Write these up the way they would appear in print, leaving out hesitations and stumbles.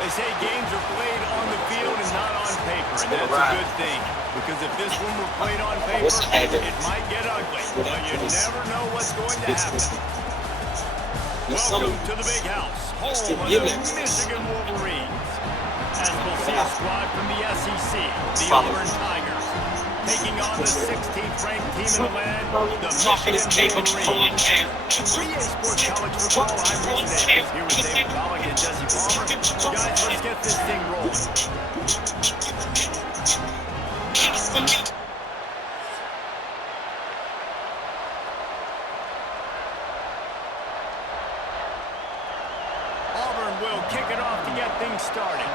They say games are played on the field and not on paper, and that's a good thing. Because if this one were played on paper, it might get ugly. But you never know what's going to happen. Welcome to the big house, home of the Michigan Wolverines. As we'll see a squad from the SEC, the Auburn Tigers, taking on the 16th-ranked team in the land, the Michigan Wolverines. 3A Sports College Football, I'm Rich Davis, here with David Pollock and Jesse Palmer. Guys, let's get this thing rolling. Auburn will kick it off to get things started.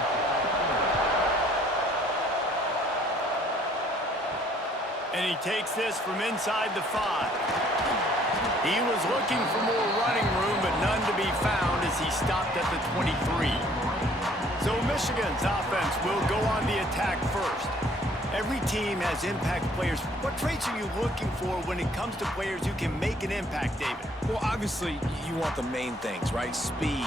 And he takes this from inside the 5. He was looking for more running room, but none to be found as he stopped at the 23. So Michigan's offense will go on the attack first. Every team has impact players. What traits are you looking for when it comes to players who can make an impact, David? Well, obviously, you want the main things, right? Speed,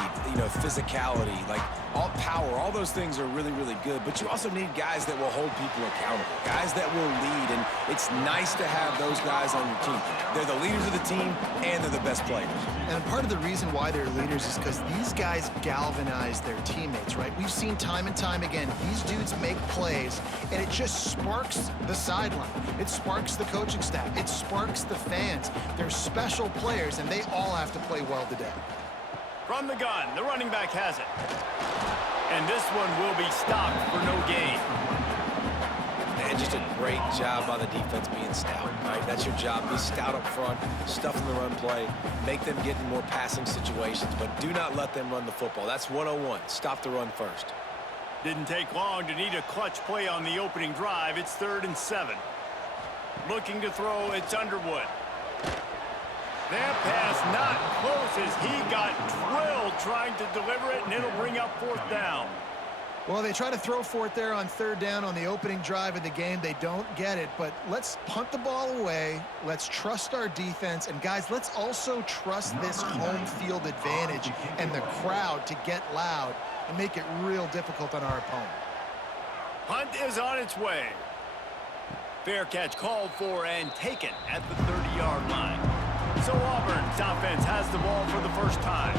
physicality, like all power, all those things are really, really good. But you also need guys that will hold people accountable, guys that will lead. And it's nice to have those guys on your team. They're the leaders of the team, and they're the best players. And part of the reason why they're leaders is because these guys galvanize their teammates, right? We've seen time and time again, these dudes make plays, and it just sparks the sideline. It sparks the coaching staff. It sparks the fans. They're special players, and they all have to play well today. From the gun, the running back has it. And this one will be stopped for no gain. And just a great job by the defense being stout, right? That's your job. Be stout up front, stuff in the run play, make them get in more passing situations, but do not let them run the football. That's 101. Stop the run first. Didn't take long to need a clutch play on the opening drive. It's 3rd and 7. Looking to throw, it's Underwood. That pass not close as he got drilled trying to deliver it, and it'll bring up 4th down. Well, they try to throw for it there on 3rd down on the opening drive of the game. They don't get it, but let's punt the ball away. Let's trust our defense. And, guys, let's also trust this home field advantage and the crowd to get loud and make it real difficult on our opponent. Punt is on its way. Fair catch called for and taken at the 30-yard line. So Auburn's offense has the ball for the first time.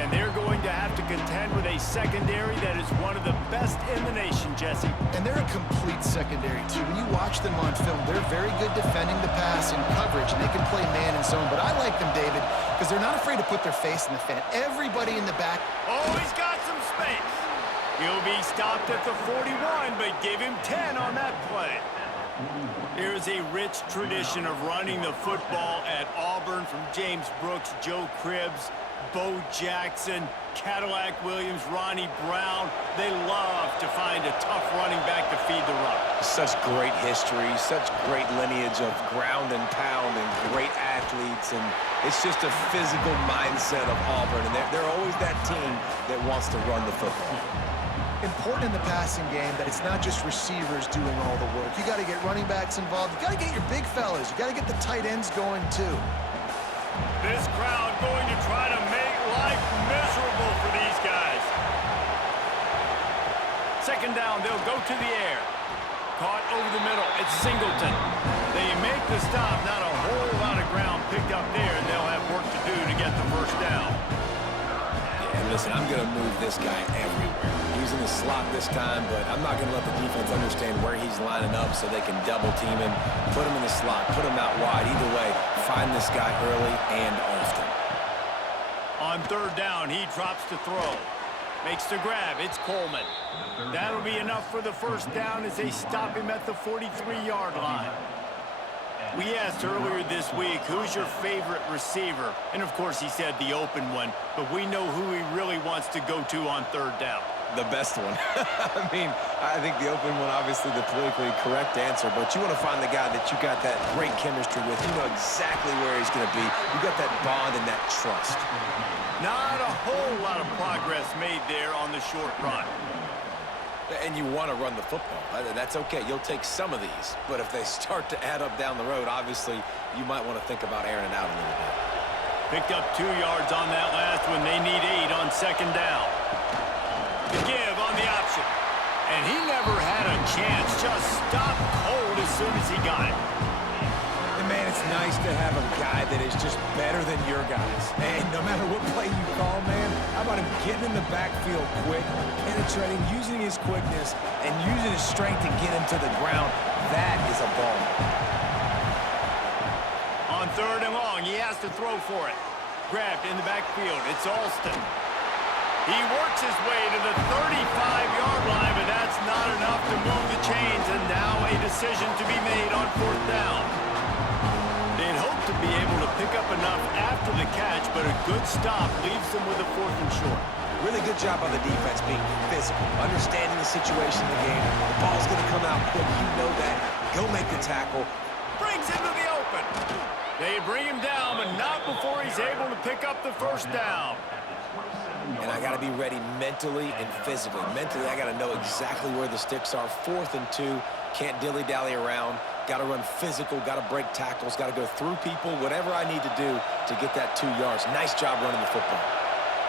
And they're going to have to contend with a secondary that is one of the best in the nation, Jesse. And they're a complete secondary, too. When you watch them on film, they're very good defending the pass and coverage, and they can play man and zone. But I like them, David, because they're not afraid to put their face in the fan. Everybody in the back. Oh, he's got some space. He'll be stopped at the 41, but give him 10 on that play. There's a rich tradition of running the football at Auburn, from James Brooks, Joe Cribbs, Bo Jackson, Cadillac Williams, Ronnie Brown. They love to find a tough running back to feed the run. Such great history, such great lineage of ground and pound and great athletes. And it's just a physical mindset of Auburn. And they're always that team that wants to run the football. Important in the passing game that it's not just receivers doing all the work. You got to get running backs involved. You got to get your big fellas. You got to get the tight ends going, too. This crowd going to try to make life miserable for these guys. 2nd down, they'll go to the air. Caught over the middle. It's Singleton. They make the stop. Not a whole lot of ground picked up there, and they'll have work to do to get the 1st down. Yeah, and listen, I'm going to move this guy everywhere. He's in the slot this time, but I'm not going to let the defense understand where he's lining up so they can double team him, put him in the slot, put him out wide. Either way, find this guy early and often. On 3rd down, he drops to throw. Makes the grab. It's Coleman. That'll be enough for the 1st down as they stop him at the 43-yard line. We asked earlier this week, who's your favorite receiver? And, of course, he said the open one, but we know who he really wants to go to on 3rd down. The best one. I mean, I think the open one, obviously the politically correct answer, but you want to find the guy that you got that great chemistry with. You know exactly where he's going to be. You got that bond and that trust. Not a whole lot of progress made there on the short run. And you want to run the football. That's okay. You'll take some of these. But if they start to add up down the road, obviously you might want to think about airing it out a little bit. Picked up 2 yards on that last one. They need 8 on 2nd down. Again, And he never had a chance. Just stopped cold as soon as he got it. And man, it's nice to have a guy that is just better than your guys. And no matter what play you call, man, how about him getting in the backfield quick, penetrating, using his quickness, and using his strength to get him to the ground. That is a ball. On 3rd and long, he has to throw for it. Grabbed in the backfield. It's Alston. He works his way to the 35-yard line, but that's not enough to move the chains, and now a decision to be made on 4th down. They'd hoped to be able to pick up enough after the catch, but a good stop leaves them with a 4th and short. Really good job on the defense being physical, understanding the situation in the game. The ball's going to come out quick. You know that. Go make the tackle. Brings him to the open. They bring him down, but not before he's able to pick up the 1st down. And I got to be ready mentally and physically. Mentally, I got to know exactly where the sticks are. 4th and 2. Can't dilly-dally around. Got to run physical. Got to break tackles. Got to go through people. Whatever I need to do to get that 2 yards. Nice job running the football.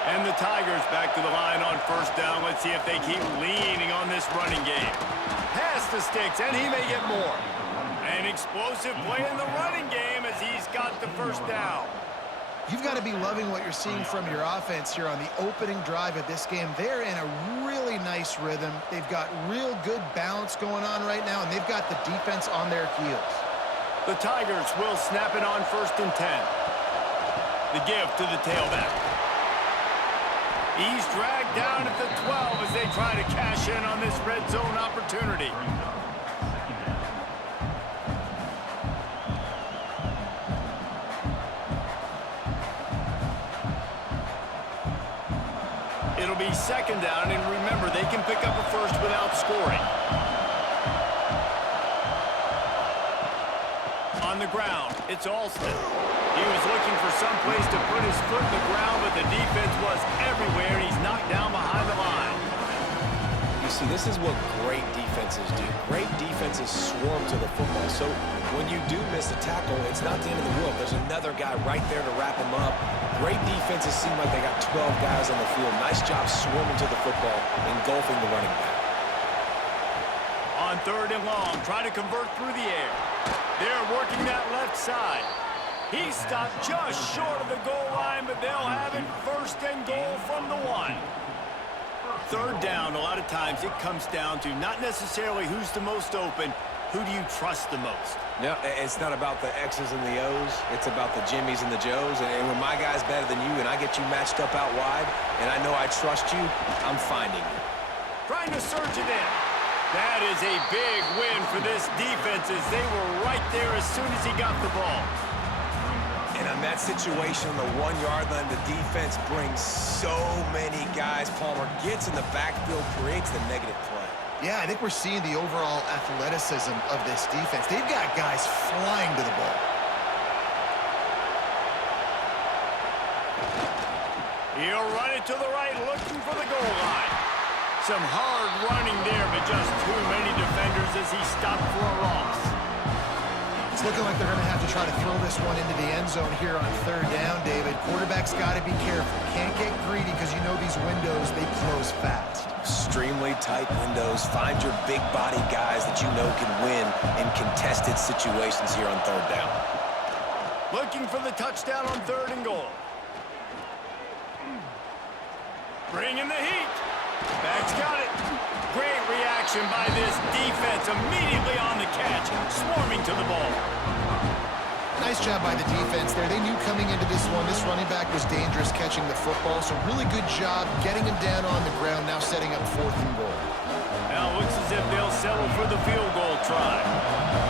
And the Tigers back to the line on 1st down. Let's see if they keep leaning on this running game. Pass the sticks, and he may get more. An explosive play in the running game as he's got the 1st down. You've got to be loving what you're seeing from your offense here on the opening drive of this game. They're in a really nice rhythm. They've got real good balance going on right now, and they've got the defense on their heels. The Tigers will snap it on 1st and 10. The give to the tailback. He's dragged down at the 12 as they try to cash in on this red zone opportunity. It'll be 2nd down, and remember, they can pick up a 1st without scoring. On the ground, it's Alston. He was looking for some place to put his foot in the ground, but the defense was everywhere, and he's knocked down behind the line. You see, this is what great defenses do. Great defenses swarm to the football. So when you do miss a tackle, it's not the end of the world. There's another guy right there to wrap him up. Great defenses seem like they got 12 guys on the field. Nice job swarming to the football, engulfing the running back. On 3rd and long, try to convert through the air. They're working that left side. He stopped just short of the goal line, but they'll have it 1st and goal from the 1. 3rd down, a lot of times it comes down to not necessarily who's the most open, who do you trust the most? No, it's not about the X's and the O's. It's about the Jimmys and the Joes. And when my guy's better than you and I get you matched up out wide and I know I trust you, I'm finding you. Trying to surge it in. That is a big win for this defense as they were right there as soon as he got the ball. And on that situation, the 1-yard line, the defense brings so many guys. Palmer gets in the backfield, creates the negative play. Yeah, I think we're seeing the overall athleticism of this defense. They've got guys flying to the ball. He'll run it to the right, looking for the goal line. Some hard running there, but just too many defenders as he stopped for a loss. It's looking like they're going to have to try to throw this one into the end zone here on 3rd down, David. Quarterback's got to be careful. Can't get greedy because you know these windows, they close fast. Extremely tight windows. Find your big body guys that you know can win in contested situations here on 3rd down. Looking for the touchdown on 3rd and goal. Bringing the heat. Back's got it. Great reaction by this defense. Immediately on the catch, swarming to the ball. Nice job by the defense there. They knew coming into this one, this running back was dangerous catching the football, so really good job getting him down on the ground, now setting up 4th and goal. Now it looks as if they'll settle for the field goal try.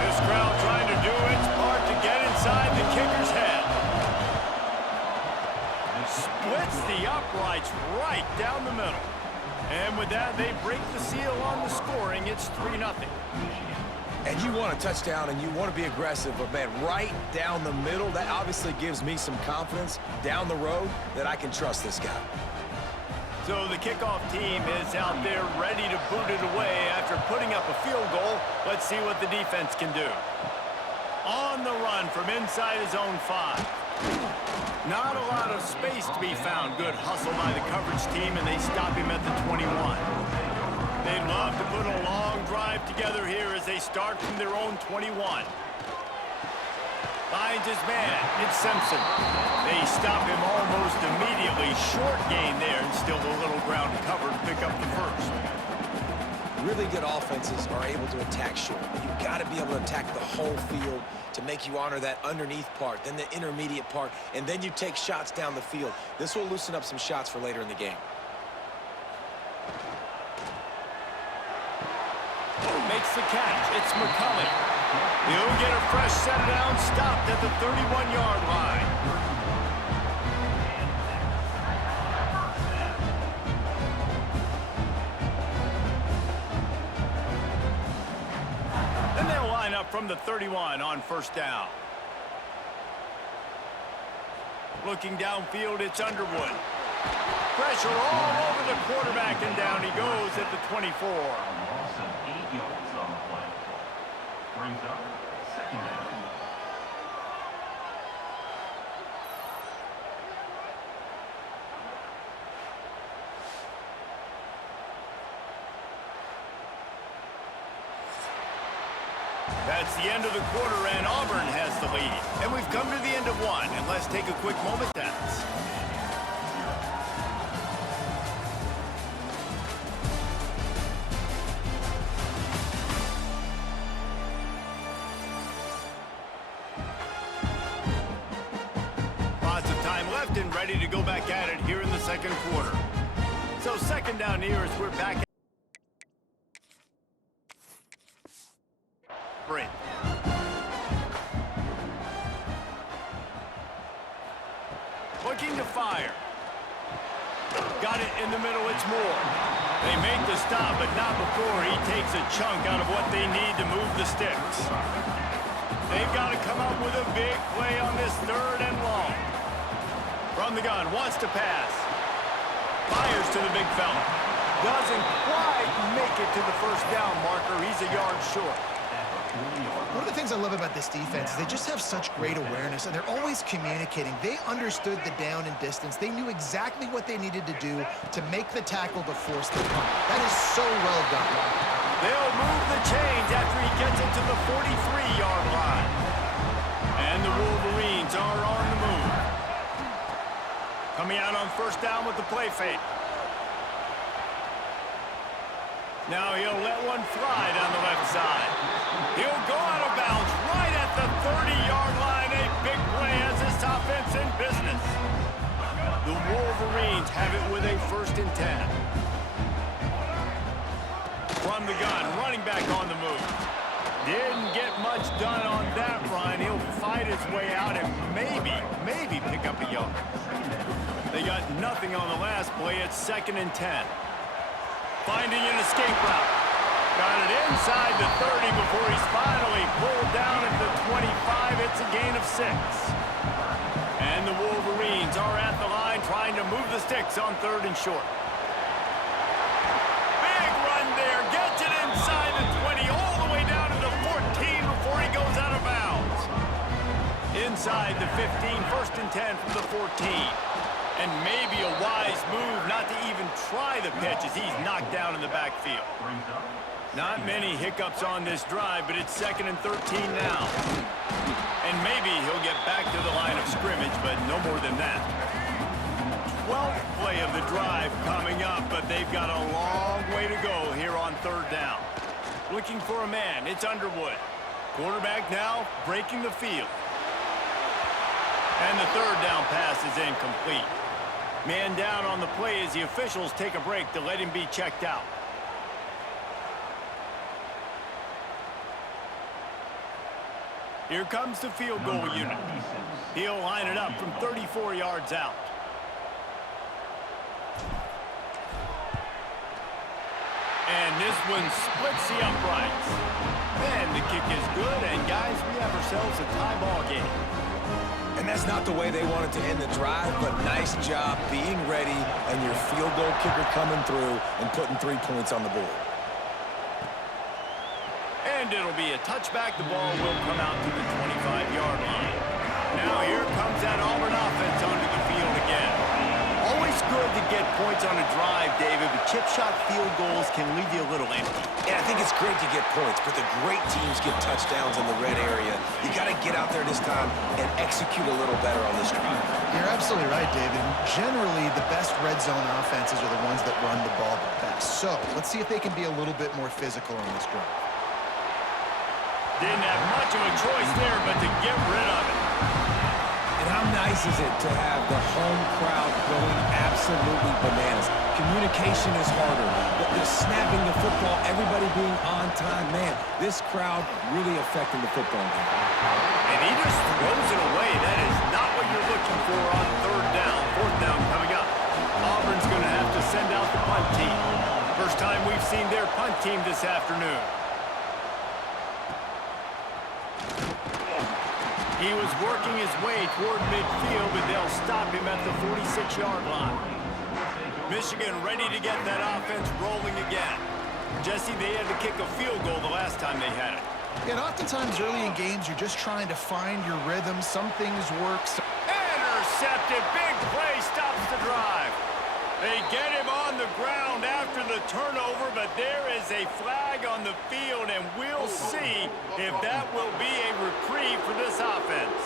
This crowd trying to do its part to get inside the kicker's head. Splits the uprights right down the middle. And with that, they break the seal on the scoring. It's 3-0. And you want a touchdown and you want to be aggressive, but man, right down the middle, that obviously gives me some confidence down the road that I can trust this guy. So the kickoff team is out there ready to boot it away after putting up a field goal. Let's see what the defense can do. On the run from inside his own 5. Not a lot of space to be found. Good hustle by the coverage team, and they stop him at the 21. They'd love enough to put a long drive together here as they start from their own 21. Finds his man. It's Simpson. They stop him almost immediately. Short gain there, and still a little ground to cover to pick up the first. Really good offenses are able to attack short. You've got to be able to attack the whole field to make you honor that underneath part, then the intermediate part, and then you take shots down the field. This will loosen up some shots for later in the game. Makes the catch. It's McCulley. He'll get a fresh set down, stopped at the 31-yard line. Then they'll line up from the 31 on first down. Looking downfield, it's Underwood. Pressure all over the quarterback, and down he goes at the 24. Brings up second down. That's the end of the quarter, and Auburn has the lead. And we've come to the end of one, and let's take a quick moment, that's. Lots of time left and ready to go back at it here in the second quarter. So second down here as we're back at break. Looking to fire. Got it in the middle, it's Moore. They make the stop, but not before he takes a chunk out of what they need to move the sticks. They've got to come up with a big play on this third and long. From the gun, wants to pass. Fires to the big fella. Doesn't quite make it to the first down marker. He's a yard short. One of the things I love about this defense is they just have such great awareness, and they're always communicating. They understood the down and distance. They knew exactly what they needed to do to make the tackle to force the punt. That is so well done. They'll move the chains after he gets it to the 43-yard line. And the Wolverines are on the move. Coming out on first down with the play fake. Now he'll let one fly down the left side. He'll go out of bounds right at the 30-yard line. A big play as this offense in business. The Wolverines have it with a 1st and 10. From the gun, running back on the move. Didn't get much done on that run. He'll fight his way out and maybe pick up a yard. They got nothing on the last play. It's 2nd and 10. Finding an escape route. Got it inside the 30 before he's finally pulled down at the 25. It's a gain of 6. And the Wolverines are at the line trying to move the sticks on 3rd and short. Big run there. Gets it inside the 20 all the way down to the 14 before he goes out of bounds. Inside the 15, 1st and 10 from the 14. And maybe a wise move not to even try the pitch as he's knocked down in the backfield. Not many hiccups on this drive, but it's 2nd and 13 now. And maybe he'll get back to the line of scrimmage, but no more than that. 12th play of the drive coming up, but they've got a long way to go here on 3rd down. Looking for a man, it's Underwood. Quarterback now breaking the field. And the 3rd down pass is incomplete. Man down on the play as the officials take a break to let him be checked out. Here comes the field goal unit. He'll line it up from 34 yards out. And this one splits the uprights. And the kick is good, and guys, we have ourselves a tie ball game. And that's not the way they wanted to end the drive, but nice job being ready and your field goal kicker coming through and putting 3 points on the board. And it'll be a touchback. The ball will come out to the 25-yard line. Now here comes that Auburn offense onto the field again. Always always good to get points on a drive, David, but chip shot field goals can leave you a little empty. Yeah, I think it's great to get points, but the great teams get touchdowns in the red area. You got to get out there this time and execute a little better on this drive. You're absolutely right, David. Generally, the best red zone offenses are the ones that run the ball the best. So let's see if they can be a little bit more physical on this drive. Didn't have much of a choice there, but to get rid of it. And how nice is it to have the home crowd going absolutely bananas? Communication is harder. The snapping the football, everybody being on time. Man, this crowd really affecting the football game. And he just throws it away. That is not what you're looking for on third down. Fourth down coming up. Auburn's going to have to send out the punt team. First time we've seen their punt team this afternoon. He was working his way toward midfield, but they'll stop him at the 46-yard line. Michigan ready to get that offense rolling again. Jesse, they had to kick a field goal the last time they had it. And oftentimes early in games, you're just trying to find your rhythm. Some things work. Intercepted. Big play stops the drive. They get him on the ground after the turnover, but there is a flag on the field, and we'll see if that will be a reprieve for this offense.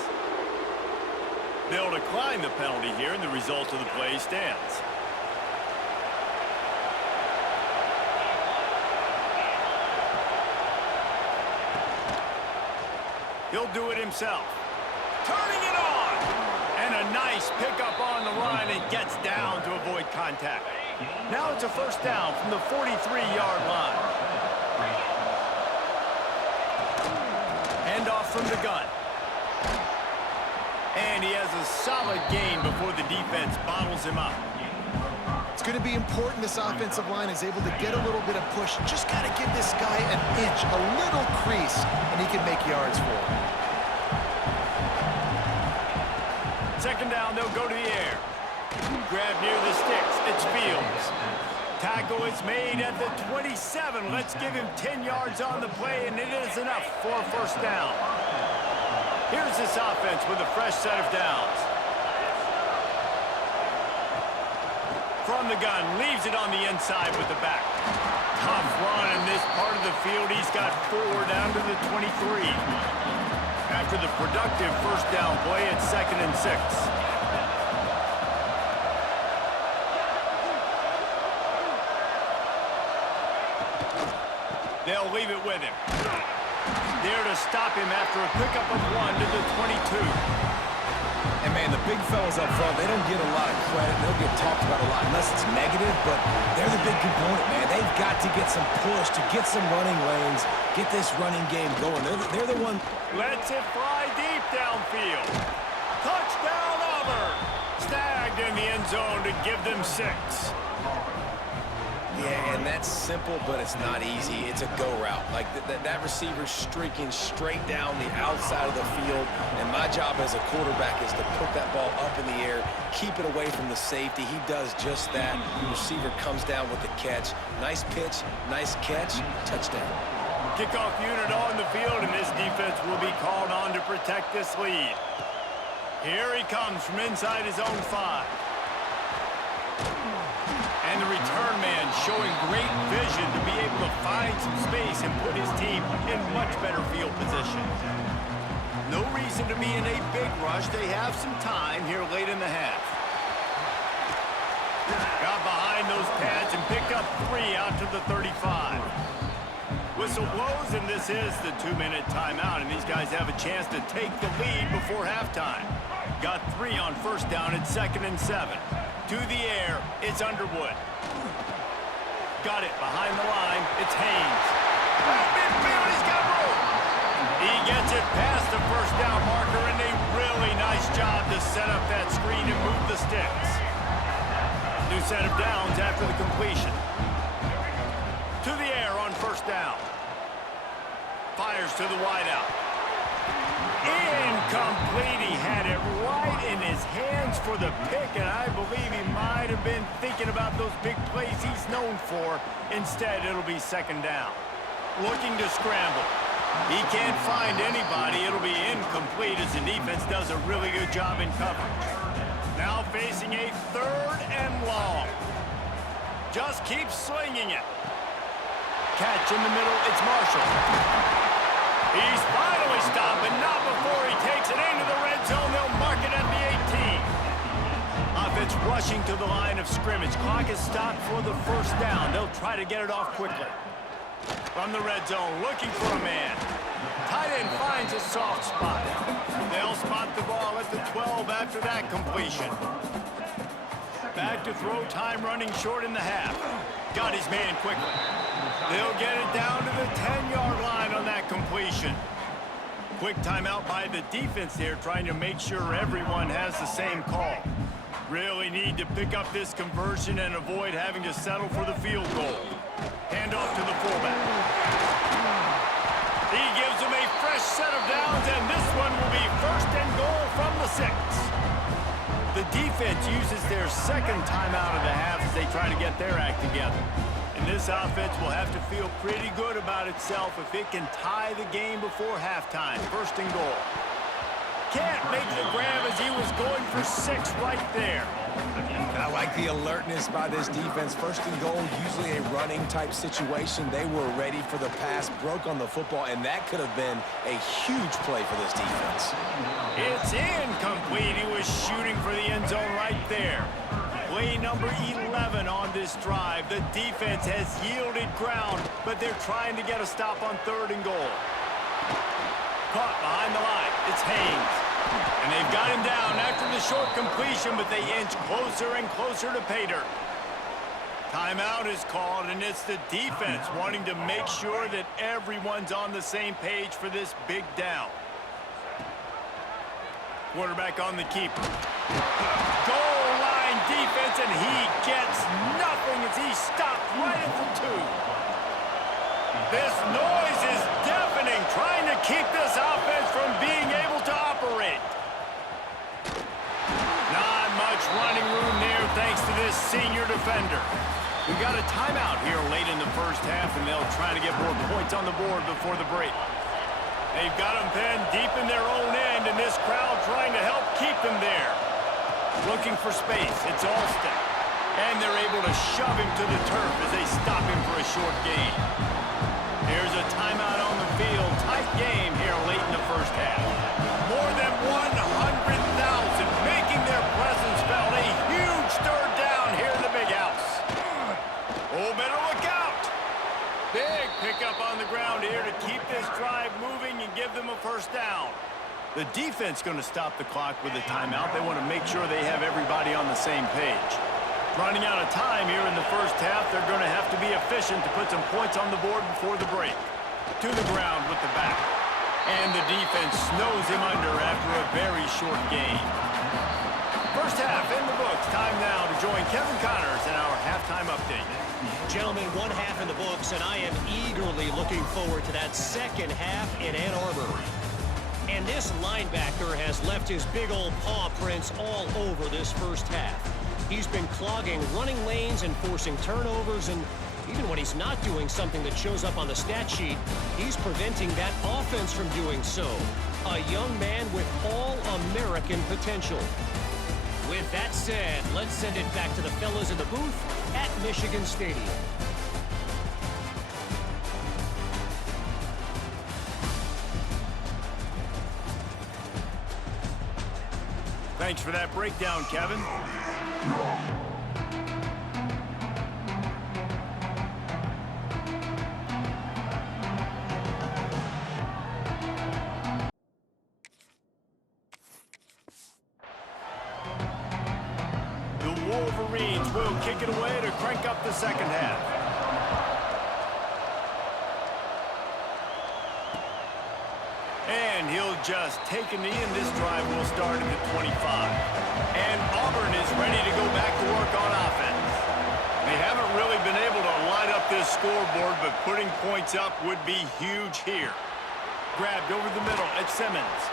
They'll decline the penalty here, and the result of the play stands. He'll do it himself. Turning it on! And a nice pickup on the line and gets down to avoid contact. Now it's a first down from the 43-yard line. Handoff from the gun. And he has a solid gain before the defense bottles him up. It's going to be important this offensive line is able to get a little bit of push. Just got to give this guy an inch, a little crease, and he can make yards for him. Second down, they'll go to the air. Grab near the sticks. It's Fields. Tackle is made at the 27. Let's give him 10 yards on the play, and it is enough for a first down. Here's this offense with a fresh set of downs. From the gun, leaves it on the inside with the back. Tough run in this part of the field. He's got 4 down to the 23. After the productive first down play, it's 2nd and 6. They'll leave it with him. There to stop him after a pickup of 1 to the 22. And, man, the big fellas up front, they don't get a lot of credit. They'll get talked about a lot unless it's negative, but they're the big component, man. They've got to get some push, to get some running lanes, get this running game going. They're the one. Lets it fly deep downfield. Touchdown, Auburn. Snagged in the end zone to give them 6. Yeah, and that's simple, but it's not easy. It's a go route. Like that receiver streaking straight down the outside of the field, and my job as a quarterback is to put that ball up in the air, keep it away from the safety. He does just that. The receiver comes down with the catch. Nice pitch, nice catch, touchdown. Kickoff unit on the field, and this defense will be called on to protect this lead. Here he comes from inside his own 5. And the return man showing great vision to be able to find some space and put his team in much better field position. No reason to be in a big rush. They have some time here late in the half. Got behind those pads and picked up 3 out to the 35. Whistle blows, and this is the 2-minute timeout, and these guys have a chance to take the lead before halftime. Got 3 on first down at 2nd and 7. To the air, it's Underwood. Got it behind the line, it's Haynes. Right midfield, he's got room. He gets it past the first down marker, and a really nice job to set up that screen and move the sticks. New set of downs after the completion. To the air on first down. Fires to the wideout. Incomplete. He had it right in his hands for the pick, and I believe he might have been thinking about those big plays he's known for. Instead, it'll be 2nd down. Looking to scramble. He can't find anybody. It'll be incomplete as the defense does a really good job in coverage. Now facing a 3rd and long. Just keep slinging it. Catch in the middle, it's Marshall. He's finally stopped, but not before he takes it into the red zone. They'll mark it at the 18. Offense rushing to the line of scrimmage. Clock is stopped for the 1st down. They'll try to get it off quickly. From the red zone, looking for a man. Tight end finds a soft spot. They'll spot the ball at the 12 after that completion. Back to throw, time running short in the half. Got his man quickly. They'll get it down to the 10-yard line on that completion. Quick timeout by the defense there, trying to make sure everyone has the same call. Really need to pick up this conversion and avoid having to settle for the field goal. Hand off to the fullback. He gives them a fresh set of downs, and this one will be 1st and goal from the 6. The defense uses their 2nd timeout of the half as they try to get their act together. And this offense will have to feel pretty good about itself if it can tie the game before halftime. 1st and goal. Can't make the grab as he was going for 6 right there. I like the alertness by this defense. 1st and goal, usually a running type situation. They were ready for the pass, broke on the football, and that could have been a huge play for this defense. It's incomplete. He was shooting for the end zone right there. Play number 11 on this drive. The defense has yielded ground, but they're trying to get a stop on 3rd and goal. Caught behind the line. It's Haynes. And they've got him down after the short completion, but they inch closer and closer to pay dirt. Timeout is called, and it's the defense wanting to make sure that everyone's on the same page for this big down. Quarterback on the keeper. Goal line defense, and he gets nothing as he stopped right at the 2. This noise is deafening, trying to keep this offense from being able to operate. Not much running room there thanks to this senior defender. We've got a timeout here late in the 1st half, and they'll try to get more points on the board before the break. They've got them pinned deep in their own end, and this crowd trying to help keep them there. Looking for space, it's Alston. And they're able to shove him to the turf as they stop him for a short gain. Here's a timeout on the field. Tight game here late in the 1st half. More than 100,000 making their presence felt. A huge 3rd down here in the big house. Oh, better look out. Big pickup on the ground here to keep this drive moving and give them a 1st down. The defense going to stop the clock with a timeout. They want to make sure they have everybody on the same page. Running out of time here in the 1st half, they're going to have to be efficient to put some points on the board before the break. To the ground with the back. And the defense snows him under after a very short gain. 1st half in the books. Time now to join Kevin Connors in our halftime update. Gentlemen, 1 half in the books, and I am eagerly looking forward to that 2nd half in Ann Arbor. And this linebacker has left his big old paw prints all over this 1st half. He's been clogging running lanes and forcing turnovers, and even when he's not doing something that shows up on the stat sheet, he's preventing that offense from doing so. A young man with all-American potential. With that said, let's send it back to the fellas in the booth at Michigan Stadium. Thanks for that breakdown, Kevin. The Wolverines will kick it away to crank up the 2nd half. And he'll just take a knee, and this drive will start at the 25. And Auburn is ready to go back to work on offense. They haven't really been able to light up this scoreboard, but putting points up would be huge here. Grabbed over the middle at Simmons.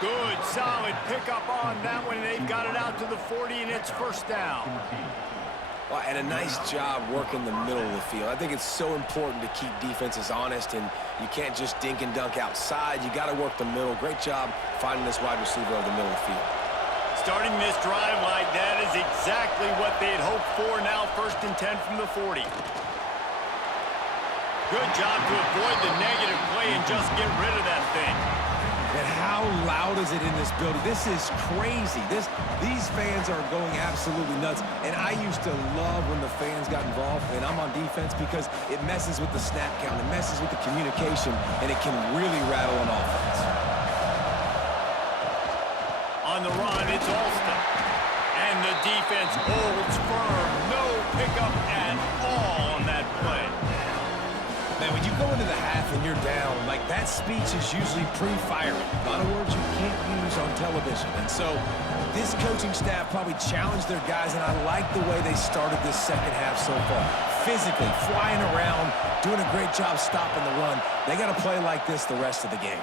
Good, solid pickup on that one, and they've got it out to the 40, and it's 1st down. Well, and a nice job working the middle of the field. I think it's so important to keep defenses honest, and you can't just dink and dunk outside. You got to work the middle. Great job finding this wide receiver over the middle of the field. Starting this drive like that is exactly what they'd hoped for. Now 1st and 10 from the 40. Good job to avoid the negative play and just get rid of that thing. And how loud is it in this building? This is crazy. These fans are going absolutely nuts. And I used to love when the fans got involved, and I'm on defense, because it messes with the snap count, it messes with the communication, and it can really rattle an offense. On the run, it's Alston. And the defense holds firm. No pickup at all on that play. Man, when you go into the half and you're down, like, that speech is usually pre-firing. A lot of words you can't use on television. And so this coaching staff probably challenged their guys, and I like the way they started this second half so far. Physically, flying around, doing a great job stopping the run. They got to play like this the rest of the game.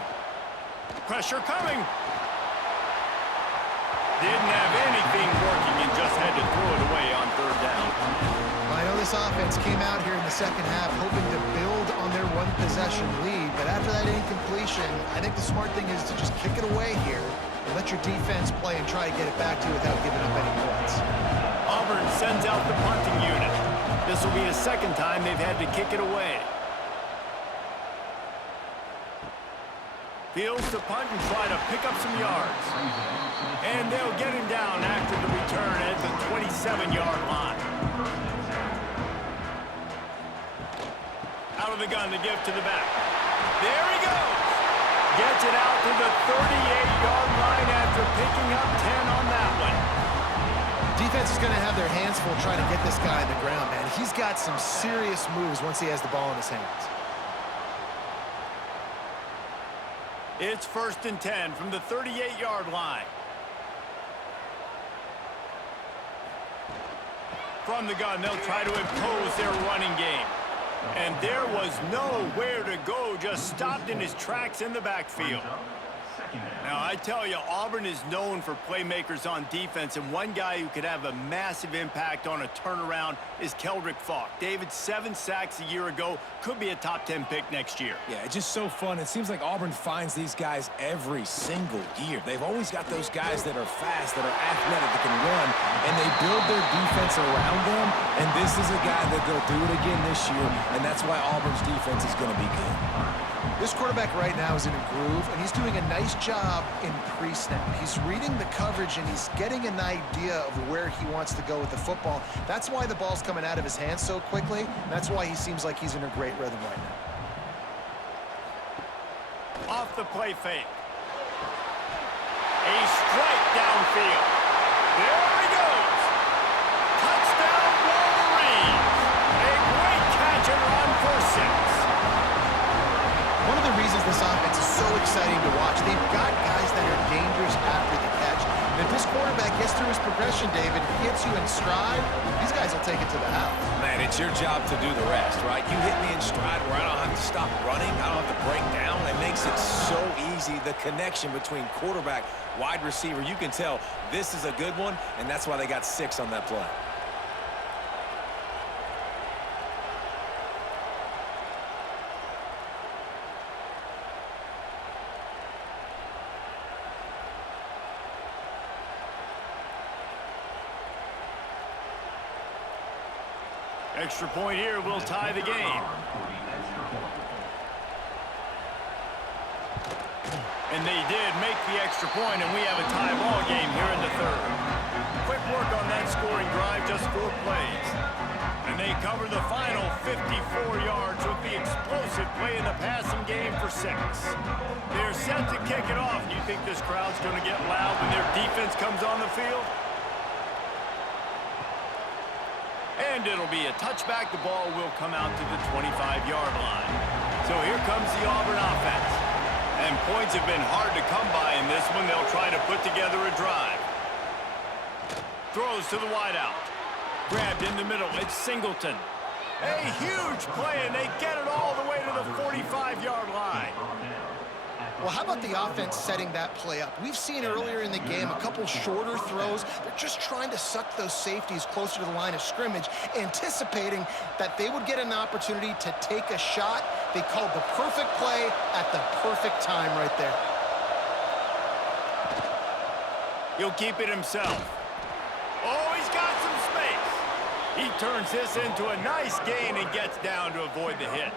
Pressure coming. Didn't have anything working and just had to throw it away on 3rd down. I know this offense came out here in the second half hoping to build on their one-possession lead, but after that incompletion, I think the smart thing is to just kick it away here and let your defense play and try and get it back to you without giving up any points. Auburn sends out the punting unit. This will be the 2nd time they've had to kick it away. Fields to punt and try to pick up some yards. And they'll get him down after the return at the 27-yard line. Out of the gun to give to the back. There he goes. Gets it out to the 38-yard line after picking up 10 on that one. Defense is going to have their hands full trying to get this guy on the ground, man. He's got some serious moves once he has the ball in his hands. It's 1st and 10 from the 38-yard line. From the gun, they'll try to impose their running game. And there was nowhere to go, just stopped in his tracks in the backfield. Now, I tell you, Auburn is known for playmakers on defense, and one guy who could have a massive impact on a turnaround is Keldrick Falk. David, 7 sacks a year ago, could be a top 10 pick next year. Yeah, it's just so fun. It seems like Auburn finds these guys every single year. They've always got those guys that are fast, that are athletic, that can run, and they build their defense around them, and this is a guy that they'll do it again this year, and that's why Auburn's defense is going to be good. This quarterback right now is in a groove, and he's doing a nice job in pre-snap. He's reading the coverage, and he's getting an idea of where he wants to go with the football. That's why the ball's coming out of his hands so quickly, and that's why he seems like he's in a great rhythm right now. Off the play fake. A strike downfield. There he goes. Touchdown Wolverines. A great catch and run for 6. One of the reasons this offense is so exciting to watch, they've got guys that are dangerous after the catch. And if this quarterback gets through his progression, David, hits you in stride, these guys will take it to the house. Man, it's your job to do the rest, right? You hit me in stride where I don't have to stop running, I don't have to break down. It makes it so easy. The connection between quarterback, wide receiver, you can tell this is a good one, and that's why they got 6 on that play. Extra point here will tie the game. And they did make the extra point, and we have a tie ball game here in the 3rd. Quick work on that scoring drive, just 4 plays. And they cover the final 54 yards with the explosive play in the passing game for 6. They're set to kick it off. Do you think this crowd's going to get loud when their defense comes on the field? And it'll be a touchback. The ball will come out to the 25-yard line. So here comes the Auburn offense. And points have been hard to come by in this one. They'll try to put together a drive. Throws to the wideout. Grabbed in the middle. It's Singleton. A huge play, and they get it all the way to the 45-yard line. Well, how about the offense setting that play up? We've seen earlier in the game a couple shorter throws. They're just trying to suck those safeties closer to the line of scrimmage, anticipating that they would get an opportunity to take a shot. They called the perfect play at the perfect time right there. He'll keep it himself. Oh, he's got some space. He turns this into a nice gain and gets down to avoid the hit.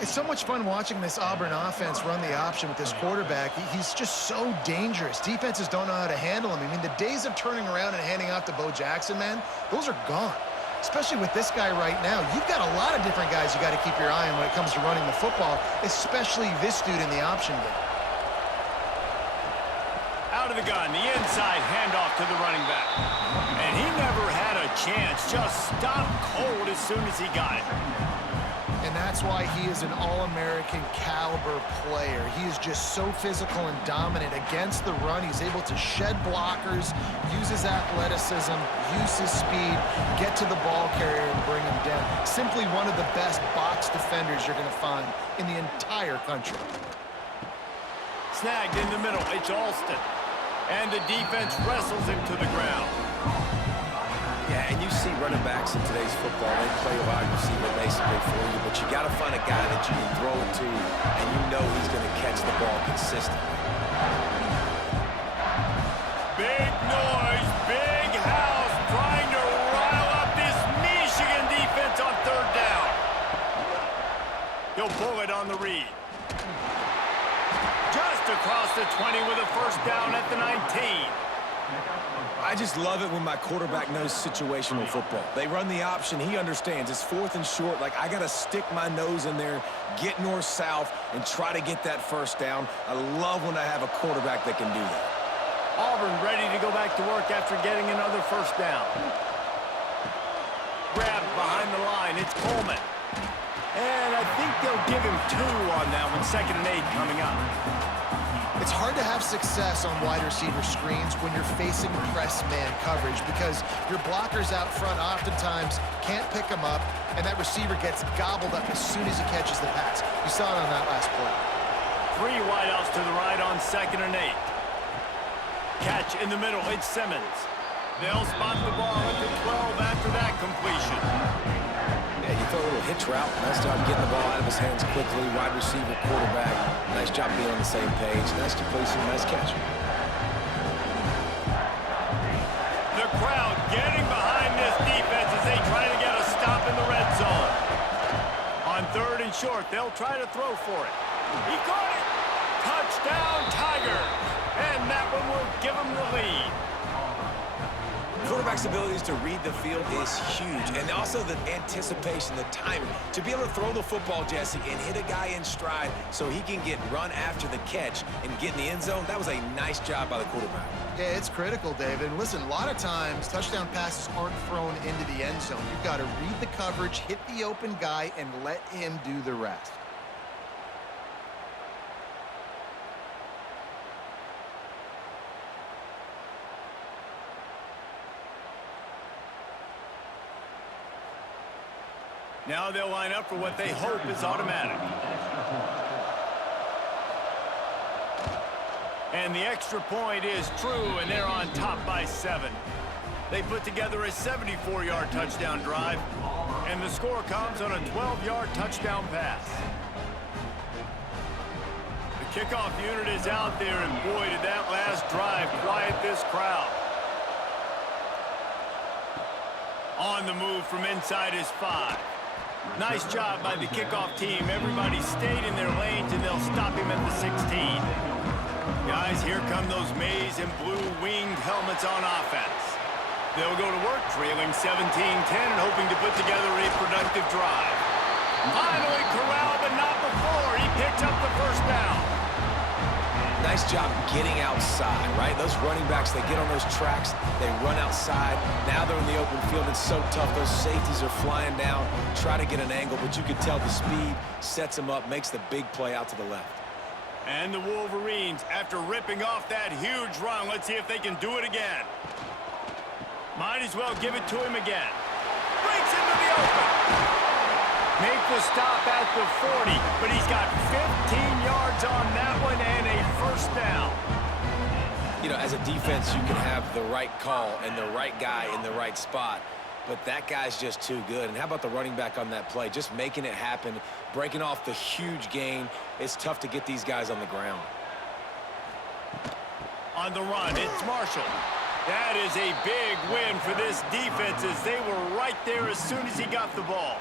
It's so much fun watching this Auburn offense run the option with this quarterback. He's just so dangerous. Defenses don't know how to handle him. I mean, the days of turning around and handing off to Bo Jackson, man, those are gone. Especially with this guy right now. You've got a lot of different guys you got to keep your eye on when it comes to running the football, especially this dude in the option game. Out of the gun, the inside handoff to the running back. And he never had a chance, just stopped cold as soon as he got it. And that's why he is an All-American caliber player. He is just so physical and dominant against the run. He's able to shed blockers, use his athleticism, use his speed, get to the ball carrier and bring him down. Simply one of the best box defenders you're going to find in the entire country. Snagged in the middle, it's Alston. And the defense wrestles him to the ground. Yeah, and you see running backs in today's football, they play wide receiver basically for you, but you got to find a guy that you can throw it to, and you know he's going to catch the ball consistently. Big noise, big house, trying to rile up this Michigan defense on third down. He'll pull it on the read. Just across the 20 with a first down at the 19. I just love it when my quarterback knows situational football. They run the option. He understands. It's fourth and short. Like, I got to stick my nose in there, get north-south, and try to get that first down. I love when I have a quarterback that can do that. Auburn ready to go back to work after getting another first down. Grabbed behind the line. It's Coleman. And I think they'll give him 2 on that one. 2nd and 8 coming up. It's hard to have success on wide receiver screens when you're facing press man coverage because your blockers out front oftentimes can't pick them up, and that receiver gets gobbled up as soon as he catches the pass. You saw it on that last play. 3 wideouts to the right on 2nd and 8. Catch in the middle, it's Simmons. They'll spot the ball at the 12 after that completion. Yeah, you throw a little hitch route. Nice job getting the ball out of his hands quickly. Wide receiver, quarterback. Nice job being on the same page. Nice completion, nice catch. The crowd getting behind this defense as they try to get a stop in the red zone. On 3rd and short, they'll try to throw for it. He caught it! Touchdown, Tigers! And that one will give them the lead. Quarterback's abilities to read the field is huge, and also the anticipation, the timing. To be able to throw the football, Jesse, and hit a guy in stride so he can get run after the catch and get in the end zone, that was a nice job by the quarterback. Yeah, it's critical, David. And listen, a lot of times touchdown passes aren't thrown into the end zone. You've got to read the coverage, hit the open guy, and let him do the rest. Now they'll line up for what they hope is automatic. And the extra point is true, and they're on top by 7. They put together a 74-yard touchdown drive, and the score comes on a 12-yard touchdown pass. The kickoff unit is out there, and boy, did that last drive quiet this crowd. On the move from inside is 5. Nice job by the kickoff team. Everybody stayed in their lanes, and they'll stop him at the 16. Guys, here come those maize and blue winged helmets on offense. They'll go to work trailing 17-10 and hoping to put together a productive drive. Finally corralled, but not before. He picks up the first down. Nice job getting outside, right? Those running backs, they get on those tracks, they run outside. Now they're in the open field. It's so tough. Those safeties are flying down, try to get an angle, but you can tell the speed sets them up, makes the big play out to the left. And the Wolverines, after ripping off that huge run, let's see if they can do it again. Might as well give it to him again. Breaks into the open. Make the stop at the 40, but he's got 15 yards on that one and a first down. You know, as a defense, you can have the right call and the right guy in the right spot, but that guy's just too good. And how about the running back on that play? Just making it happen, breaking off the huge gain. It's tough to get these guys on the ground. On the run, it's Marshall. That is a big win for this defense as they were right there as soon as he got the ball.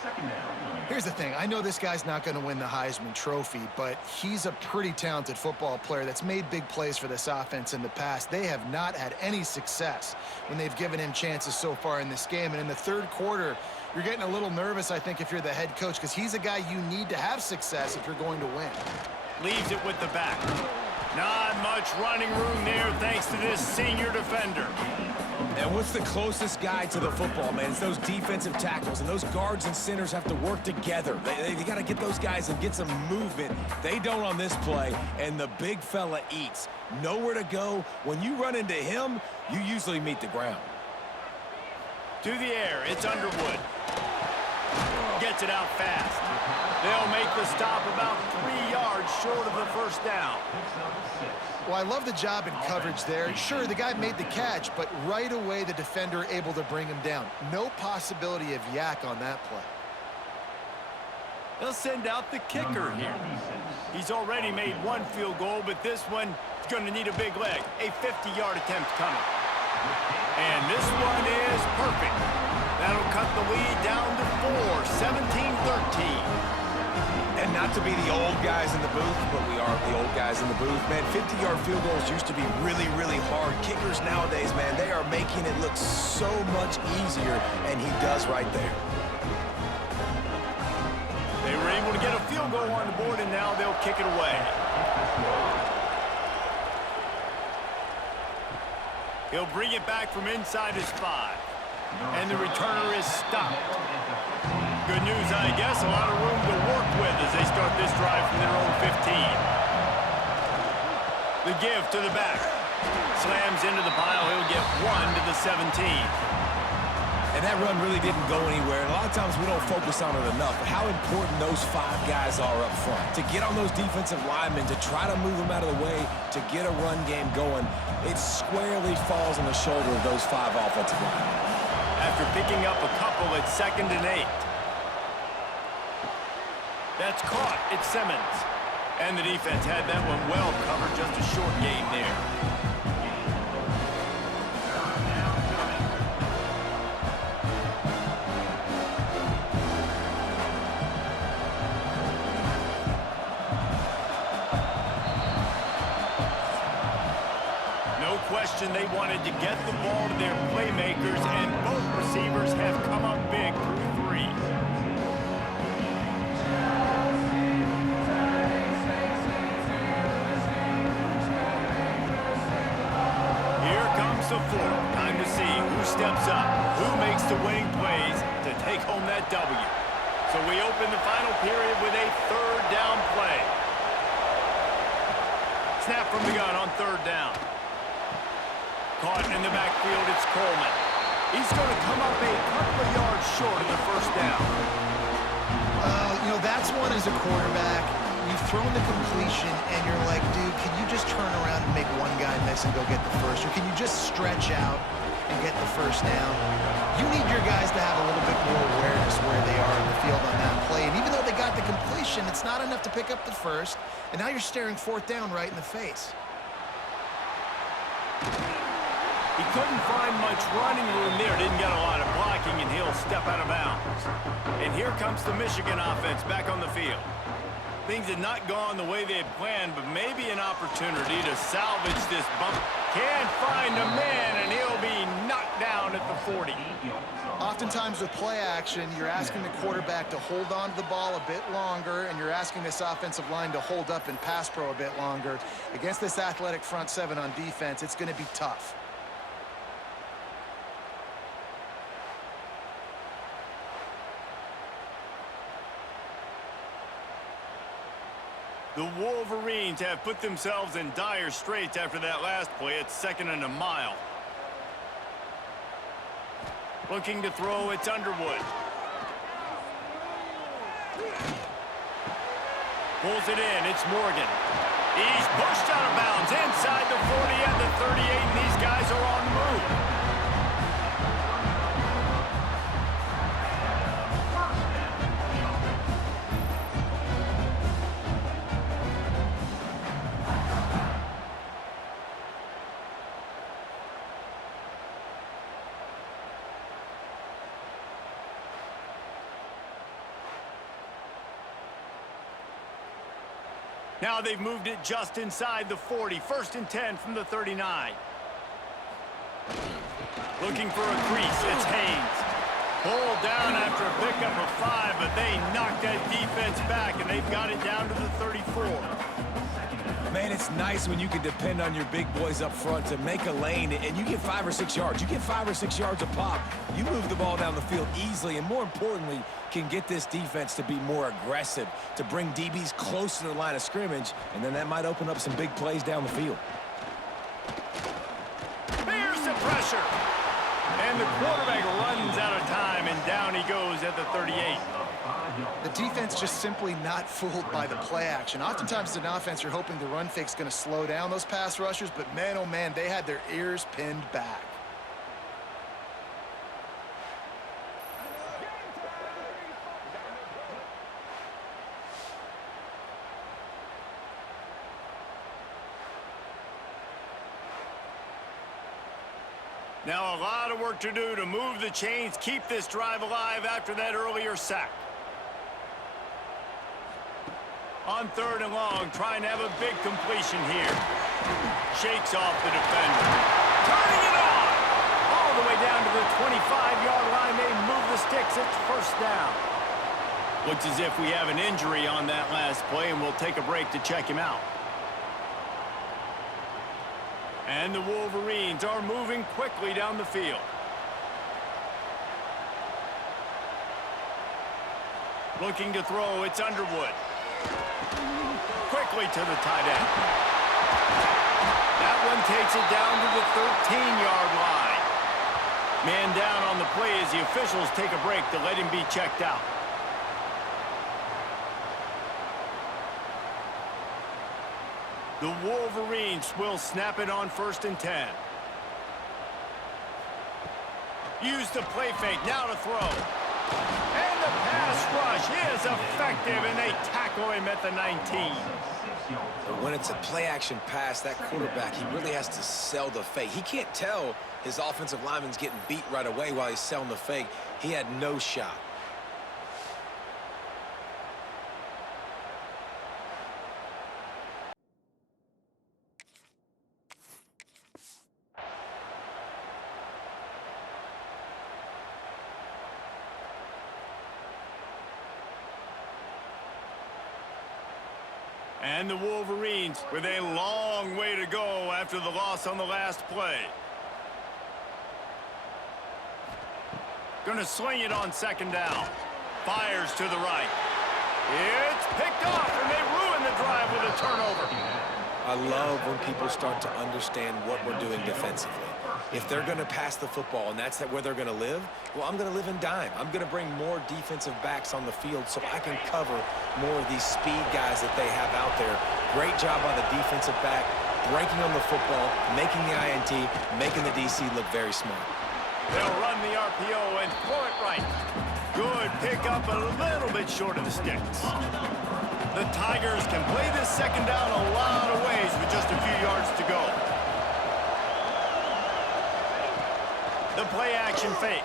Second down. Here's the thing. I know this guy's not going to win the Heisman Trophy, but he's a pretty talented football player that's made big plays for this offense in the past. They have not had any success when they've given him chances so far in this game. And in the third quarter, you're getting a little nervous, I think, if you're the head coach, because he's a guy you need to have success if you're going to win. Leaves it with the back. Not much running room there thanks to this senior defender. And what's the closest guy to the football, man? It's those defensive tackles, and those guards and centers have to work together. They got to get those guys and get some movement. They don't on this play, and the big fella eats. Nowhere to go. When you run into him, you usually meet the ground. To the air, it's Underwood. Gets it out fast. They'll make the stop about 3 yards short of the first down. Well, I love the job in coverage there. Sure, the guy made the catch, but right away the defender able to bring him down. No possibility of yak on that play. They'll send out the kicker here. He's already made one field goal, but this one is going to need a big leg. A 50-yard attempt coming. And this one is perfect. That'll cut the lead down to 4, 17-13. And not to be the old guys in the booth, but we are the old guys in the booth. Man, 50-yard field goals used to be really, really hard. Kickers nowadays, man, they are making it look so much easier, and he does right there. They were able to get a field goal on the board, and now they'll kick it away. He'll bring it back from inside his 5. And the returner is stopped. Good news, I guess. A lot of room to work with as they start this drive from their own 15. The give to the back. Slams into the pile. He'll get 1 to the 17. And that run really didn't go anywhere. And a lot of times we don't focus on it enough, but how important those 5 guys are up front. To get on those defensive linemen, to try to move them out of the way, to get a run game going, it squarely falls on the shoulder of those 5 offensive linemen. After picking up a couple at 2nd and 8. That's caught. It's Simmons. And the defense had that one well covered. Just a short gain there. No question they wanted to get the ball to their playmakers, and both receivers have come up big through 3. The 4th. Time to see who steps up, who makes the winning plays to take home that W. So we open the final period with a 3rd down play. Snap from the gun on 3rd down. Caught in the backfield, it's Coleman. He's going to come up a couple of yards short of the 1st down. You know, that's one as a quarterback. You've thrown the completion, and you're like, dude, can you just turn around and make one guy miss and go get the first? Or can you just stretch out and get the 1st down? You need your guys to have a little bit more awareness where they are in the field on that play. And even though they got the completion, it's not enough to pick up the 1st. And now you're staring 4th down right in the face. He couldn't find much running room there. Didn't get a lot of blocking, and he'll step out of bounds. And here comes the Michigan offense back on the field. Things had not gone the way they had planned, but maybe an opportunity to salvage this bump. Can't find a man, and he'll be knocked down at the 40. Oftentimes with play action, you're asking the quarterback to hold on to the ball a bit longer, and you're asking this offensive line to hold up in pass pro a bit longer. Against this athletic front 7 on defense, it's going to be tough. The Wolverines have put themselves in dire straits after that last play. It's 2nd and a mile. Looking to throw, it's Underwood. Pulls it in, it's Morgan. He's pushed out of bounds inside the 40 and the 38, and these guys are on the move. Now they've moved it just inside the 40. 1st and 10 from the 39. Looking for a crease. It's Haynes. Pulled down after a pickup of 5, but they knocked that defense back, and they've got it down to the 34. Man, it's nice when you can depend on your big boys up front to make a lane, and you get 5 or 6 yards. You get 5 or 6 yards a pop. You move the ball down the field easily, and more importantly, can get this defense to be more aggressive, to bring DBs close to the line of scrimmage, and then that might open up some big plays down the field. There's the pressure. And the quarterback runs out of time, and down he goes at the 38. The defense just simply not fooled by the play action. Oftentimes as an offense, you're hoping the run fake's going to slow down those pass rushers, but man, oh man, they had their ears pinned back. Now a lot of work to do to move the chains, keep this drive alive after that earlier sack. On 3rd and long, trying to have a big completion here. Shakes off the defender. Turning it on! All the way down to the 25-yard line. They move the sticks. It's 1st down. Looks as if we have an injury on that last play, and we'll take a break to check him out. And the Wolverines are moving quickly down the field. Looking to throw, it's Underwood. Quickly to the tight end. That one takes it down to the 13-yard line. Man down on the play as the officials take a break to let him be checked out. The Wolverines will snap it on 1st and 10. Use the play fake, now to throw. And the pass rush is effective, and they tackle him at the 19. But when it's a play-action pass, that quarterback, he really has to sell the fake. He can't tell his offensive lineman's getting beat right away while he's selling the fake. He had no shot. And the Wolverines with a long way to go after the loss on the last play. Gonna swing it on 2nd down. Fires to the right. It's picked off, and they ruin the drive with a turnover. I love when people start to understand what we're doing defensively. If they're going to pass the football and that's where they're going to live, well, I'm going to live in dime. I'm going to bring more defensive backs on the field so I can cover more of these speed guys that they have out there. Great job by the defensive back, breaking on the football, making the INT, making the DC look very smart. They'll run the RPO and throw it right. Good pickup, a little bit short of the sticks. The Tigers can play this 2nd down a lot of ways with just a few yards to go. The play-action fake.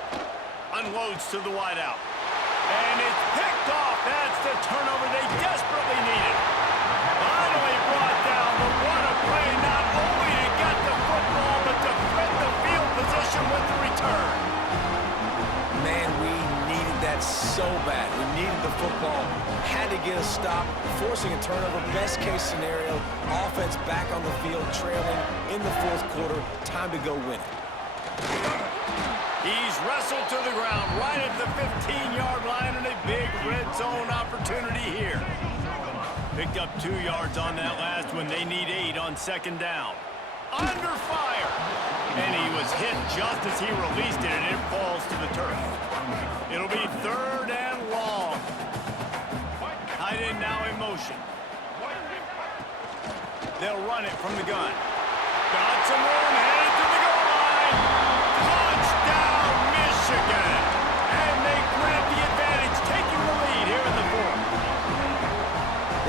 Unloads to the wideout. And it's picked off. That's the turnover they desperately needed. Finally brought down, but what a play. Not only to get the football, but to flip the field position with the return. Man, we needed that so bad. We needed the football. Had to get a stop, forcing a turnover. Best case scenario. Offense back on the field, trailing in the 4th quarter. Time to go win it. He's wrestled to the ground right at the 15-yard line, and a big red zone opportunity here. Picked up 2 yards on that last one. They need 8 on 2nd down. Under fire. And he was hit just as he released it, and it falls to the turf. It'll be 3rd and long. Tight end now in motion. They'll run it from the gun. Got some room, headed to the goal line. Touchdown, Michigan. And they grab the advantage, taking the lead here in the 4th.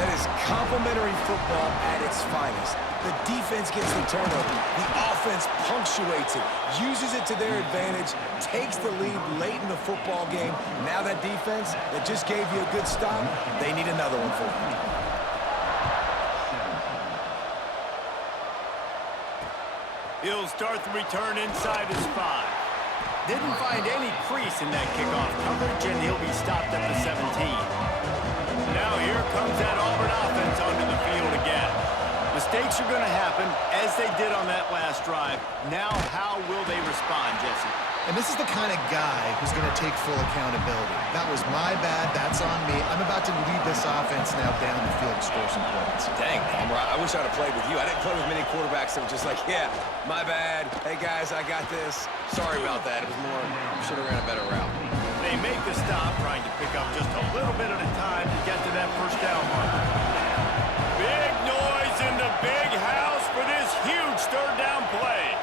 That is complimentary football at its finest. The defense gets the turnover. The offense punctuates it, uses it to their advantage, takes the lead late in the football game. Now that defense that just gave you a good stop, they need another one for you. He'll start the return inside his 5. Didn't find any crease in that kickoff coverage, and he'll be stopped at the 17. Now here comes that Auburn offense onto the field again. Mistakes are going to happen, as they did on that last drive. Now how will they respond, Jesse? And this is the kind of guy who's going to take full accountability. That was my bad. That's on me. I'm about to lead this offense now down the field and score some points. Dang, Palmer, I wish I'd have played with you. I didn't play with many quarterbacks that were just like, yeah, my bad. Hey, guys, I got this. Sorry about that. It was more, should have ran a better route. They make the stop, trying to pick up just a little bit at a time to get to that first down mark. Big noise in the big house for this huge third down play.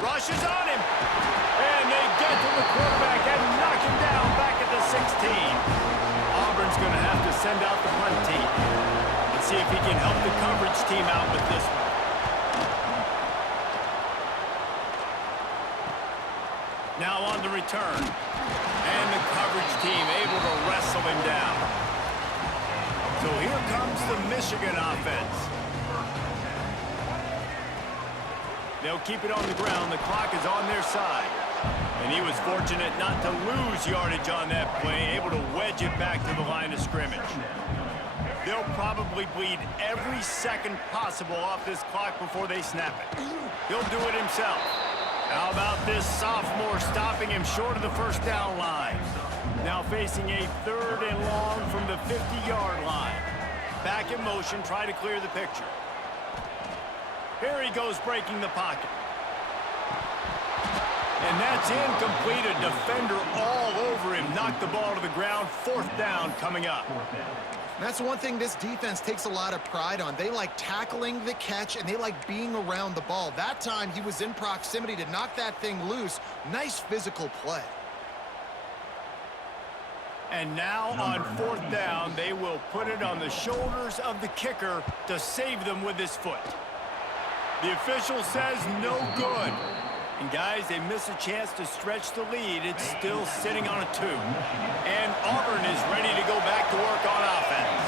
Rushes on him. And they get to the quarterback and knock him down back at the 16. Auburn's going to have to send out the punt team. Let's see if he can help the coverage team out with this one. Now on the return. And the coverage team able to wrestle him down. So here comes the Michigan offense. They'll keep it on the ground. The clock is on their side. And he was fortunate not to lose yardage on that play, able to wedge it back to the line of scrimmage. They'll probably bleed every second possible off this clock before they snap it. He'll do it himself. How about this sophomore stopping him short of the first down line? Now facing a 3rd and long from the 50-yard line. Back in motion, try to clear the picture. Here he goes, breaking the pocket. And that's incomplete. A defender all over him. Knocked the ball to the ground. 4th down coming up. That's one thing this defense takes a lot of pride on. They like tackling the catch, and they like being around the ball. That time, he was in proximity to knock that thing loose. Nice physical play. And now on 4th down, they will put it on the shoulders of the kicker to save them with his foot. The official says no good. And guys, they miss a chance to stretch the lead. It's still sitting on a 2. And Auburn is ready to go back to work on offense.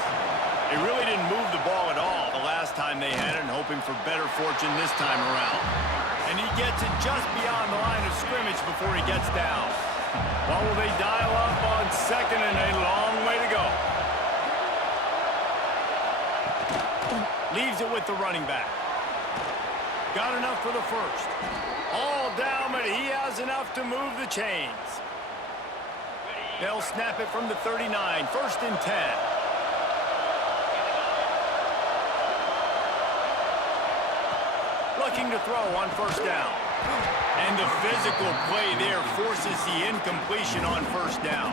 They really didn't move the ball at all the last time they had it, and hoping for better fortune this time around. And he gets it just beyond the line of scrimmage before he gets down. Well, will they dial up on 2nd and a long way to go? Leaves it with the running back. Got enough for the first. All down, but he has enough to move the chains. They'll snap it from the 39, 1st and 10. Looking to throw on 1st down. And the physical play there forces the incompletion on 1st down.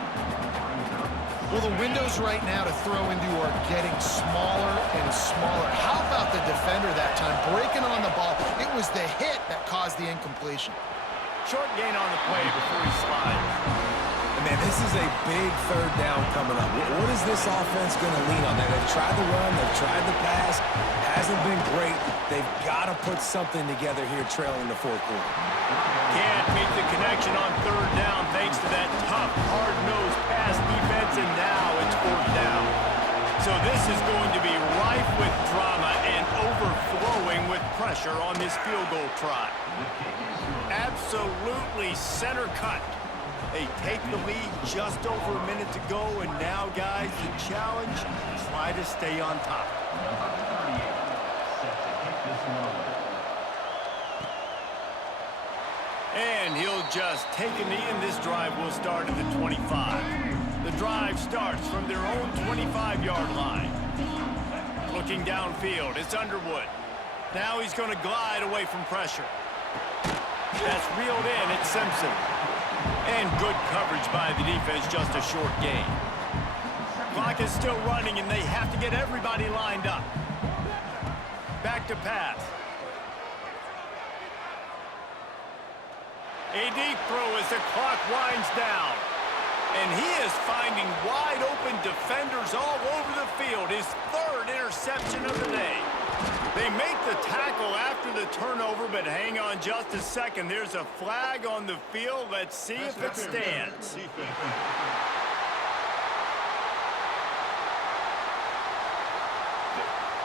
Well, the windows right now to throw into are getting smaller and smaller. How about the defender that time breaking on the ball? It was the hit that caused the incompletion. Short gain on the play before he slides. And man, this is a big 3rd down coming up. What is this offense going to lean on? They've tried the run, they've tried the pass. Hasn't been great. They've got to put something together here trailing the 4th quarter. Can't make the connection on 3rd down thanks to that tough, hard-nosed pass defense, and now it's 4th down. So this is going to be rife with drama and overflowing with pressure on this field goal try. Absolutely center cut. They take the lead just over a minute to go, and now, guys, the challenge, try to stay on top. And he'll just take a knee, and this drive will start at the 25. The drive starts from their own 25-yard line. Looking downfield, it's Underwood. Now he's going to glide away from pressure. That's reeled in, it's Simpson. And good coverage by the defense, just a short gain. Clock is still running, and they have to get everybody lined up. Back to pass. A deep throw as the clock winds down. And he is finding wide-open defenders all over the field. His 3rd interception of the day. They make the tackle after the turnover, but hang on just a second. There's a flag on the field. Let's see if it stands.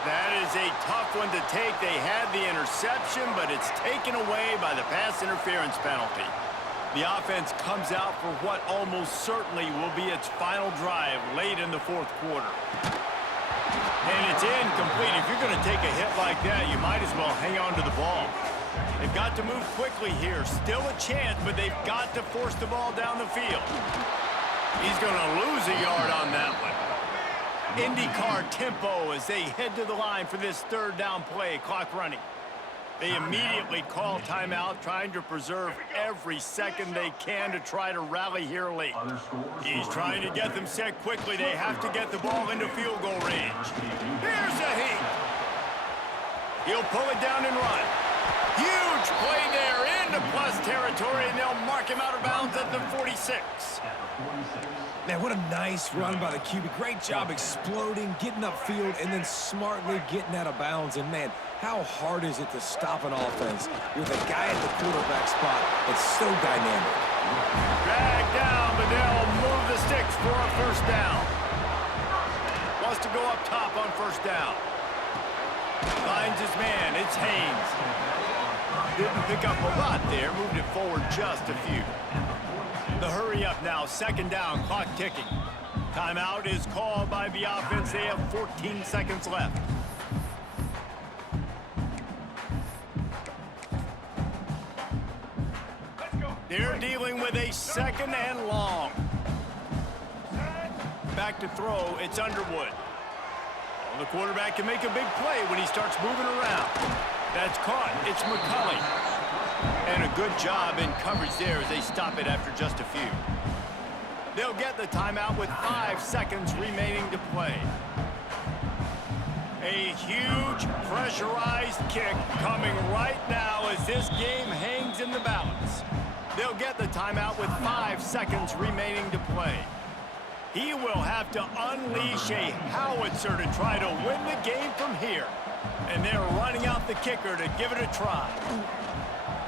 That is a tough one to take. They had the interception, but it's taken away by the pass interference penalty. The offense comes out for what almost certainly will be its final drive late in the fourth quarter. And it's incomplete. If you're going to take a hit like that, you might as well hang on to the ball. They've got to move quickly here. Still a chance, but they've got to force the ball down the field. He's going to lose a yard on that one. IndyCar tempo as they head to the line for this third down play. Clock running. They immediately call timeout, trying to preserve every second they can to try to rally here late. He's trying to get them set quickly. They have to get the ball into field goal range. Here's a heat. He'll pull it down and run. Huge play there into plus territory, and they'll mark him out of bounds at the 46. Man, what a nice run by the QB. Great job exploding, getting upfield, and then smartly getting out of bounds. And, man, how hard is it to stop an offense with a guy at the quarterback spot that's so dynamic? Dragged down, but they'll move the sticks for a first down. Wants to go up top on first down. Finds his man. It's Haynes. Didn't pick up a lot there. Moved it forward just a few. The hurry up now. Second down. Clock ticking. Timeout is called by the offense. They have 14 seconds left. They're dealing with a second and long. Back to throw. It's Underwood. The quarterback can make a big play when he starts moving around. That's caught. It's McCulley. And a good job in coverage there as they stop it after just a few. They'll get the timeout with 5 seconds remaining to play. A huge pressurized kick coming right now as this game hangs in the balance. They'll get the timeout with 5 seconds remaining to play. He will have to unleash a howitzer to try to win the game from here. And they're running out the kicker to give it a try.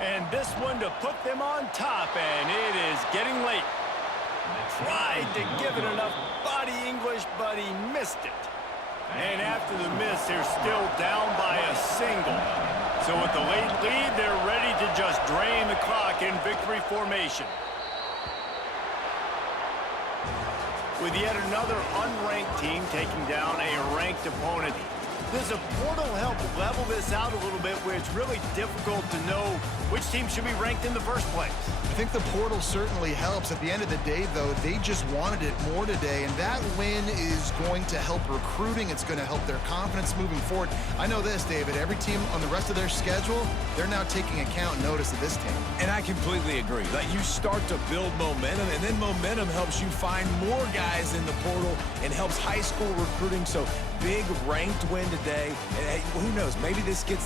And this one to put them on top, and it is getting late. Tried to give it enough body English, but he missed it. And after the miss, they're still down by a single. So with the late lead, they're ready to just drain the clock in victory formation. With yet another unranked team taking down a ranked opponent. Does a portal help level this out a little bit where it's really difficult to know which team should be ranked in the first place? I think the portal certainly helps. At the end of the day, though, they just wanted it more today, and that win is going to help recruiting. It's going to help their confidence moving forward. I know this, David. Every team on the rest of their schedule, they're now taking account and notice of this team. And I completely agree. Like, you start to build momentum, and then momentum helps you find more guys in the portal and helps high school recruiting. So big ranked win today. And hey, who knows? Maybe this gets